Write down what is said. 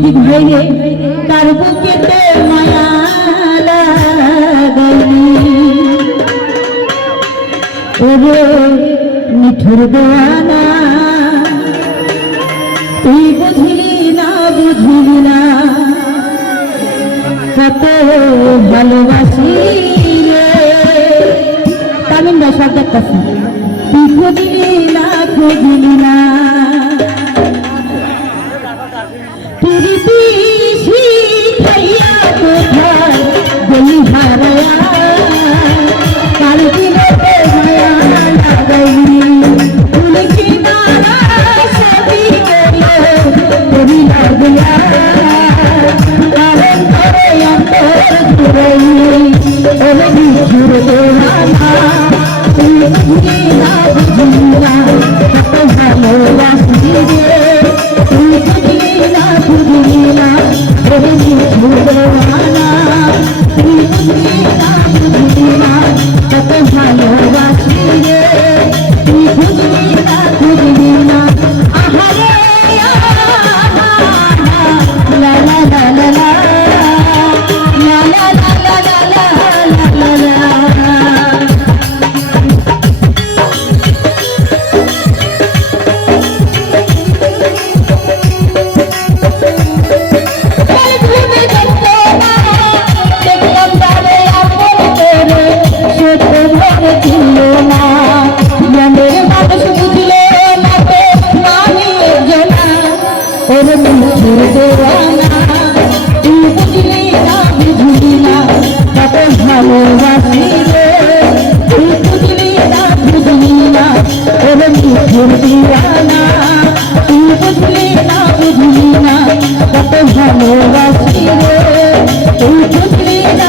সিদ্দিক ভাইরে তার বুকেতে মায়া লাগাইলি ওরে মিঠুর দেওয়ানা তুই বুঝলি না কত ভালোবাসি রে তামিলটা শব্দ কাছে তুই খুঁজলি না প্রীতি শিখাইয়া কোথায় গলি হারায়া কাল দিনতে মায়া লাগাইলি ফুল কিনারা সবই গেলো তোরি লাগিয়া কারণ করে অন্তর জুড়াইলি ওরে বিছুর দেওয়ানা তুই বুঝলি না কত ভালোবাসি রে তুই বুঝলি না ওরে বিছুর দেওয়ানা তুই বুঝলি না কত ভালোবাসি রে তুই বুঝলি না আহারে লা লা লা লা লা লা লা লা লা লা লা ভালোবাসি রে তুই বুঝলি না ওরে মিঠুর দিওয়ানা তুই বুঝলি না কত ভালোবাসি রে তুই বুঝলি না